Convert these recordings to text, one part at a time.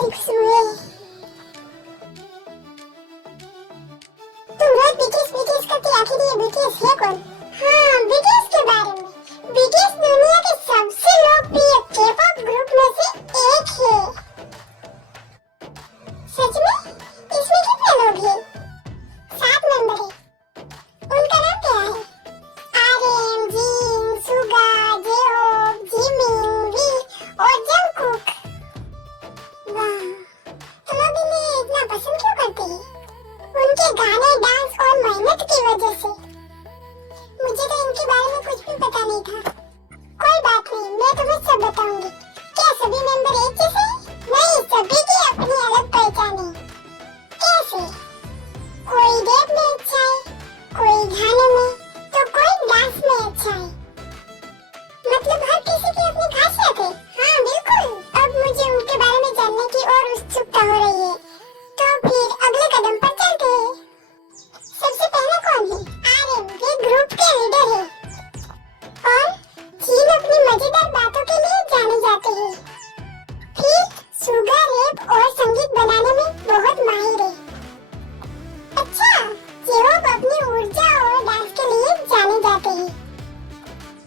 तेरी खुशबू है। तुम रोज बीटीएस करती, आखिर ये बीटीएस है कौन? हाँ, बीटीएस के बारे में। बीटीएस दुनिया के सबसे लोकप्रिय के-पॉप ग्रुप में से एक है। सच में? इसमें कितने लोग हैं? 7 मेंबर हैं। उनका नाम क्या है? Aryan, Jin, Suga, J Hope, Jimin, V और जंगकुक। वाह, तुम लोग इन्हें इतना पसंद क्यों करते हैं? उनके गाने, डांस और मेहनत की वजह से। मुझे तो इनके बारे में कुछ भी पता नहीं था। कोई बात नहीं, मैं तुम्हें सब बताऊंगी। क्या सभी मेंबर एक जैसे हैं? नहीं, सभी की अपनी अलग पहचान है। कैसे? कोई रैप में अच्छा है, कोई गाने में, तो कोई डांस में अच्छा है। मतलब हर किसी की अपनी खासियत है। हाँ बिल्कुल। अब मुझे उनके बारे में जानने की और उत्सुकता हो रही है। तो फिर अगले कदम पर चलते हैं। सबसे पहले कौन है? आर्यन, ये ग्रुप के लीडर है और जीन अपनी मजेदार बातों के लिए जाने जाते हैं। फिर सुगा रैप और संगीत बनाने में बहुत माहिर है। अच्छा, जेहोब अपनी ऊर्जा और डांस के लिए जाने जाते हैं।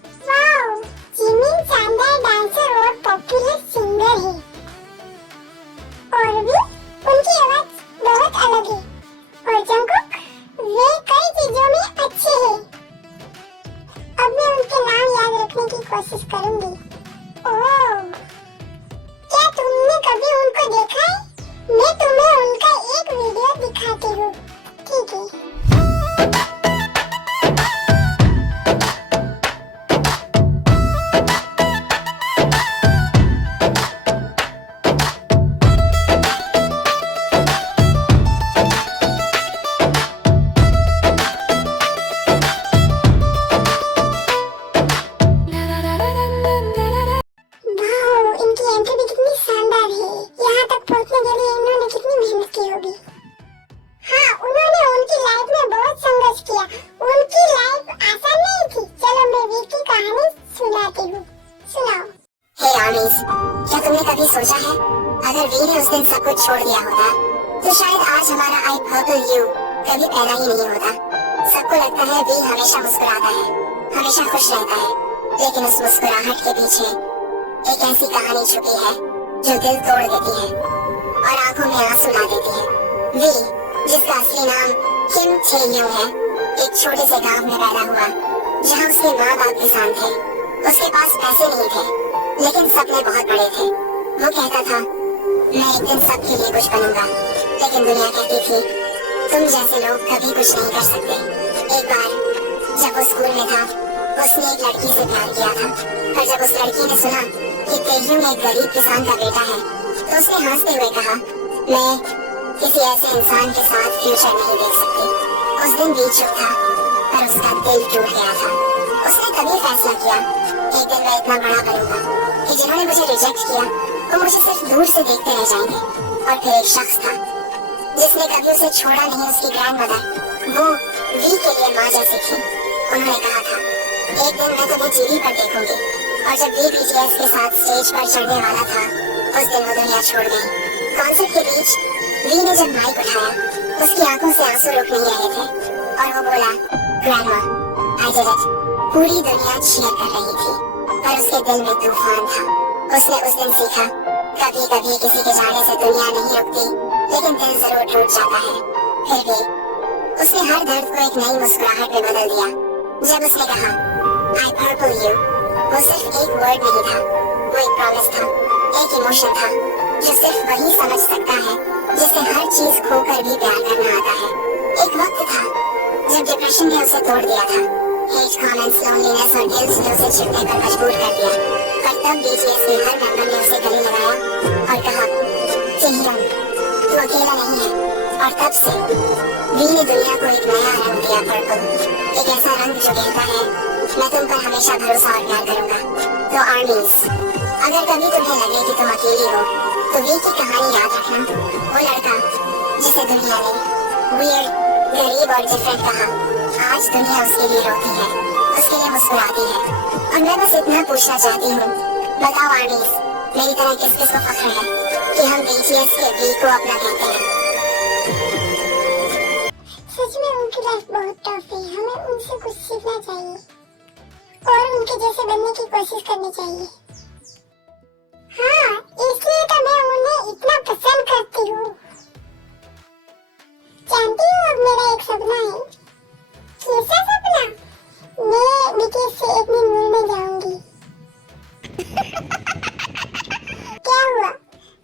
वाओ, जिमिन शानदार डांसर और पॉपुलर सिंगर है। और भी उनकी आवाज बहुत अलग है। और जंगकुक, वे कई चीजों में अच्छे हैं। अब मैं उनके नाम याद रखने की कोशिश करूंगी। ओह, क्या तुमने कभी उनको देखा है? मैं तुम्हें उनका एक वीडियो दिखाती हूँ। ठीक है। क्या तुमने कभी सोचा है अगर वी ने उस दिन सब कुछ छोड़ दिया होता तो शायद आज हमारा आई पर्पल यू कभी पैदा ही नहीं होता। सबको लगता है वी हमेशा मुस्कुराता है, हमेशा खुश रहता है, लेकिन उस मुस्कुराहट के पीछे एक ऐसी कहानी छुपी है जो दिल तोड़ देती है और आंखों में आंसू ला देती है। वी, जिसका असली नाम किम चे-योंग है, एक छोटे से गांव में पैदा हुआ जहां उसके माँ बाप किसान थे। उसके पास पैसे नहीं थे लेकिन सपने बहुत बड़े थे। वो कहता था, मैं एक दिन सबके लिए कुछ बनूंगा, लेकिन दुनिया कहती थी तुम जैसे लोग कभी कुछ नहीं कर सकते। एक बार जब वो स्कूल में था, उसने एक लड़की से प्यार किया था, पर जब उस लड़की ने सुना कि ते-ह्यूंग एक गरीब किसान का बेटा है, तो उसने हंसते हुए कहा, मैं किसी ऐसे इंसान के साथ फ्यूचर नहीं देख सकती। उस दिन भी चुप था, पर उसका दिल टूट गया था। उसने तभी फैसला किया, एक दिन मैं इतना बड़ा बनूंगा कि जिन्होंने मुझे रिजेक्ट किया वो मुझे सिर्फ दूर से देखते रह जाएंगे। और फिर एक शख्स था जिसने कभी उसे छोड़ा नहीं, उसकी ग्रैंडमदर, वो वी के लिए माँ जैसी थी। उन्होंने कहा था, एक दिन मैं तुम्हें टीवी पर देखूंगी। और जब वी बीटीएस के साथ स्टेज पर चढ़ने वाला था, उस दिन वो दुनिया छोड़ गई। कॉन्सर्ट के बीच वी ने जब माइक उठाया, उसकी आंखों से आंसू रुक नहीं रहे थे और वो बोला, ग्रैंडमा, आई डिड इट। पूरी दुनिया चीयर कर रही थी पर उसके दिल में तूफान था। उसने उस दिन सीखा, कभी कभी किसी के जाने से दुनिया नहीं रुकती, लेकिन दिल जरूर टूट जाता है। फिर भी उसने हर दर्द को एक नई मुस्कुराहट में बदल दिया। जब उसने कहा, आई पर्पल यू, वो सिर्फ एक वर्ड नहीं था, वो एक प्रॉमिस था, एक इमोशन था जो सिर्फ वही समझ सकता है जिसे हर चीज खोकर भी प्यार करना आता है। एक वक्त था जब डिप्रेशन ने उसे तोड़ दिया था, हेट कमेंट्स, लोनलीनेस और गिल्ट ने उसे छिपने पर मजबूर कर दिया। पर तब बीटीएस के हर मेंबर ने उसे गले लगाया और कहा, ते-ह्यूंग, तू अकेला नहीं है। और तब से वी ने दुनिया को एक नया रंग दिया, पर्पल, एक ऐसा रंग जो कहता है, मैं तुम पर हमेशा भरोसा और प्यार करूंगा। तो आर्मीज, अगर कभी तुम्हें लगे कि तुम अकेली हो, तो वी की कहानी याद रखना। वो लड़का जिसे दुनिया ने वियर्ड, गरीब और डिफरेंट कहा, आज दुनिया उसके लिए रोती है, उसके लिए मुस्कुराती है। और मैं बस इतना पूछना चाहती हूँ, बताओ आर्मीज, मेरी तरह किस किस को फख्र है? कि हम बीजीएस के वी को अपना कहते हैं। सच में उनकी लाइफ बहुत टफ है, हमें उनसे कुछ सीखना चाहिए और उनके जैसे बनने की कोशिश करनी चाहिए। हाँ, इसलिए तो मैं उन्हें इतना पसंद करती हूँ। जानती हो अब मेरा एक सपना है। कैसा सपना? मैं बीटीएस से एक दिन मिलने जाऊंगी। क्या हुआ?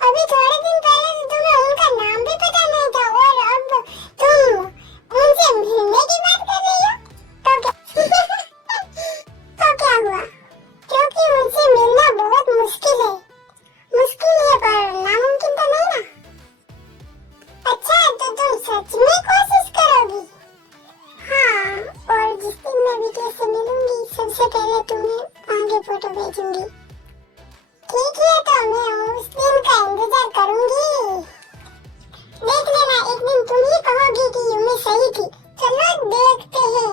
अभी थोड़े दिन पहले तो तुम्हें उनका नाम भी पता नहीं था और अब तुम उनसे मिलने की बात कर रही हो? तो क्या हुआ? क्योंकि उनसे मिलना बहुत मुश्किल है। मुश्किल है पर नामुमकिन तो नहीं ना? अच्छा, तो तुम सच में कोशिश करोगी? हाँ, और जिस दिन मैं बीटीएस से मिलूंगी सबसे पहले तुम्हें आगे फोटो भेजूंगी। ठीक है, तो मैं उस दिन का इंतजार करूंगी। देख लेना, एक दिन तुम ही कहोगी कि मैं सही थी। चलो देखते हैं।